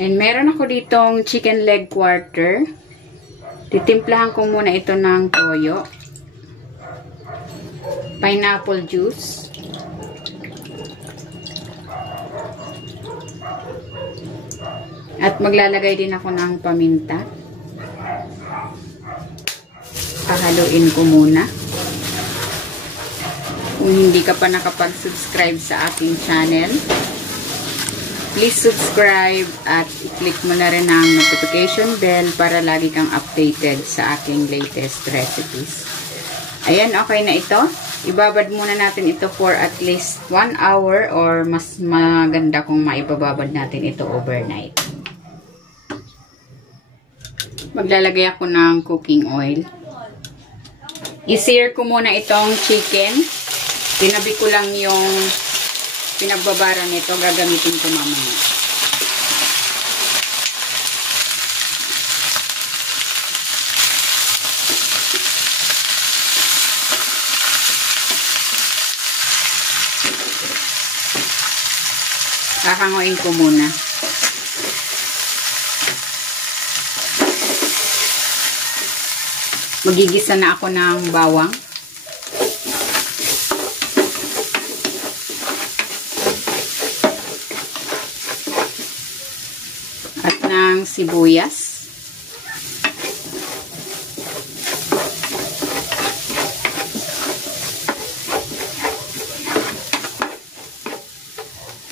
And meron ako ditong chicken leg quarter. Titimplahan ko muna ito ng toyo. Pineapple juice. At maglalagay din ako ng paminta. Pahaluin ko muna. Kung hindi ka pa nakapag-subscribe sa aking channel, please subscribe at i-click mo na rin ang notification bell para lagi kang updated sa aking latest recipes. Ayan, okay na ito. Ibabad muna natin ito for at least 1 hour or mas maganda kung maibababad natin ito overnight. Maglalagay ako ng cooking oil. I-sear ko muna itong chicken. Tinabi ko lang yung pinagbabara nito. Gagamitin ko mamaya. Kakanguin ko muna. Magigisa na ako ng bawang. At ng sibuyas.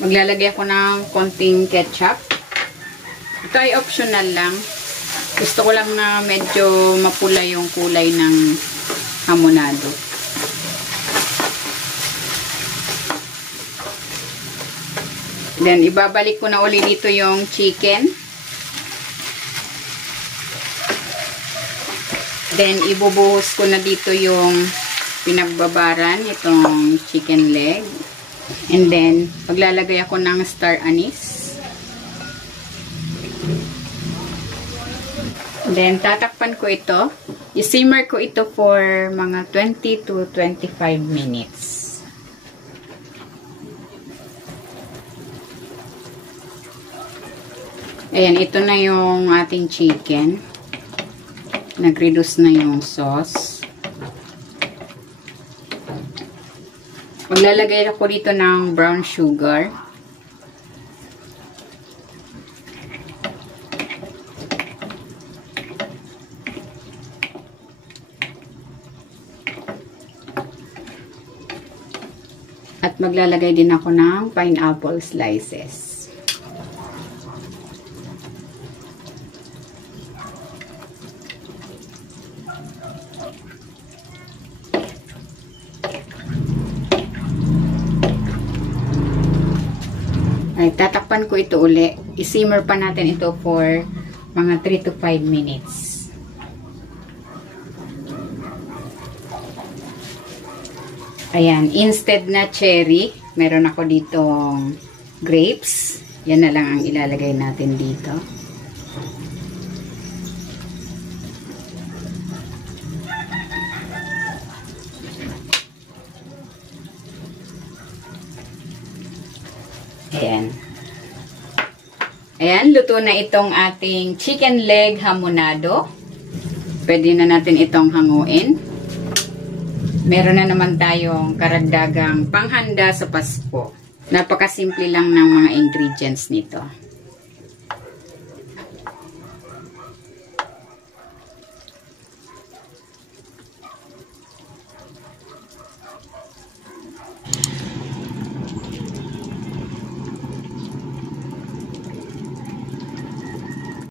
Maglalagay ako ng konting ketchup. Ito ay optional lang. Gusto ko lang na medyo mapula yung kulay ng hamonado. Then, ibabalik ko na uli dito yung chicken. Then, ibubuhos ko na dito yung pinagbabaran, itong chicken leg. And then, maglalagay ako ng star anise. Then, tatakpan ko ito. I-simmer ko ito for mga 20 to 25 minutes. Ayan, ito na yung ating chicken. Nag-reduce na yung sauce. Maglalagay ako dito ng brown sugar. At maglalagay din ako ng pineapple slices. Ay, tatakpan ko ito uli. I-simmer pa natin ito for mga 3 to 5 minutes. Ayan, instead na cherry, meron ako ditong grapes. Yan na lang ang ilalagay natin dito. Ayan. Ayan, luto na itong ating chicken leg hamonado. Pwede na natin itong hanguin. Meron na naman tayong karagdagang panghanda sa Pasko. Napakasimple lang ng mga ingredients nito.